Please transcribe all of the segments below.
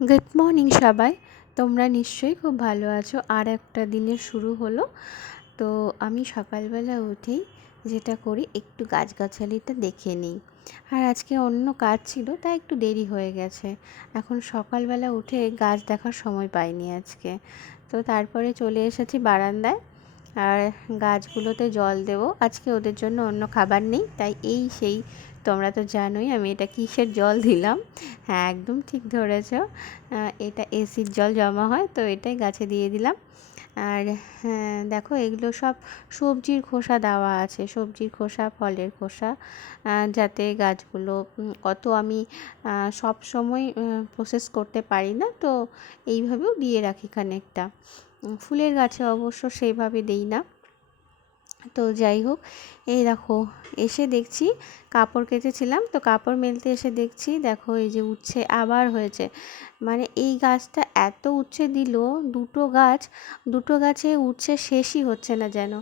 Good morning সবাই। তোমরা নিশ্চয়ই খুব ভালো আছো। আর একটা দিনের শুরু হলো। তো আমি সকালবেলা উঠেই যেটা করি, একটু গাছগাছালিটা দেখে নিই। আর আজকে অন্য কাজ ছিল, তাই একটু দেরি হয়ে গেছে। এখন সকালবেলা উঠে গাছ দেখার সময় পাইনি আজকে। তো তারপরে চলে এসেছি বারান্দায়। আর গাছগুলোতে জল দেবো। আজকে ওদের জন্য অন্য খাবার নেই, তাই সেই তোমরা তো জানোই আমি এটা কিসের জল দিলাম। হ্যাঁ, একদম ঠিক ধরেছ। এটা এসির জল জমা হয়, তো এটাই গাছে দিয়ে দিলাম। আর হ্যাঁ, দেখো এগুলো সব সবজির খোসা দেওয়া আছে, সবজির খোসা, ফলের খোসা, যাতে গাছগুলো অত আমি সব সময় প্রসেস করতে পারি না, তো এইভাবেও দিয়ে রাখি খানিকটা। ফুলের গাছে অবশ্য সেইভাবে দেই না। তো যাই হোক, এই দেখো এসে দেখছি কাপড় কেচেছিলাম, তো কাপড় মেলতে এসে দেখছি দেখো এই যে উচ্ছে আবার হয়েছে। মানে এই গাছটা এত উচ্ছে দিল, দুটো গাছে উচ্ছে শেষই হচ্ছে না যেন।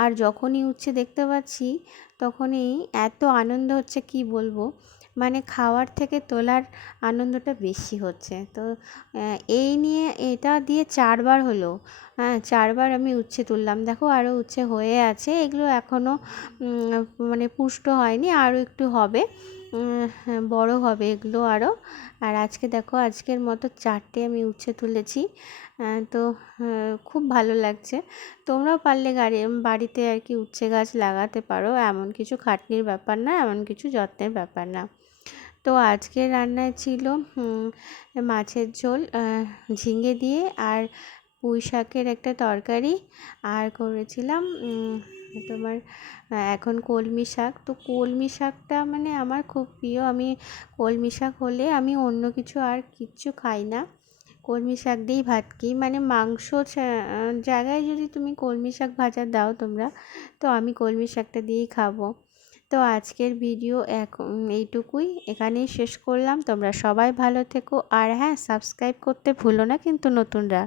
আর যখনই উচ্ছে দেখতে পাচ্ছি তখনই এত আনন্দ হচ্ছে, কি বলবো। মানে খাওয়ার থেকে তোলার আনন্দটা বেশি হচ্ছে। তো এই নিয়ে এটা দিয়ে 4বার হলো। হ্যাঁ, 4বার আমি উচ্ছে তুললাম। দেখো আরও উচ্ছে হয়ে আছে, এগুলো এখনও মানে পুষ্ট হয়নি, আরও একটু হবে, বড় হবে এগুলো আরও। আর আজকে দেখো আজকের মতো 4টে আমি উচ্ছে তুলেছি। তো খুব ভালো লাগছে। তোমরাও পারলে বাড়িতে আর কি উচ্ছে গাছ লাগাতে পারো, এমন কিছু খাটনির ব্যাপার না, এমন কিছু যত্নের ব্যাপার না। তো আজকের রান্নায় ছিল মাছের ঝোল, ঝিঙে দিয়ে, আর পুঁই শাকের একটা তরকারি, আর করেছিলাম তোমার এখন কলমি শাক। তো কলমি শাকটা মানে আমার খুব প্রিয়। আমি কলমি শাক হলে আমি অন্য কিছু আর কিচ্ছু খাই না, কলমি শাক দিয়েই ভাত খাই। মানে মাংস জায়গায় যদি তুমি কলমি শাক ভাজা দাও তোমরা, তো আমি কলমি শাকটা দিয়েই খাবো। তো আজকের ভিডিও এইটুকুই, এখানেই শেষ করলাম। তোমরা সবাই ভালো থেকো, আর হ্যাঁ, সাবস্ক্রাইব করতে ভুলো না কিন্তু নতুনরা।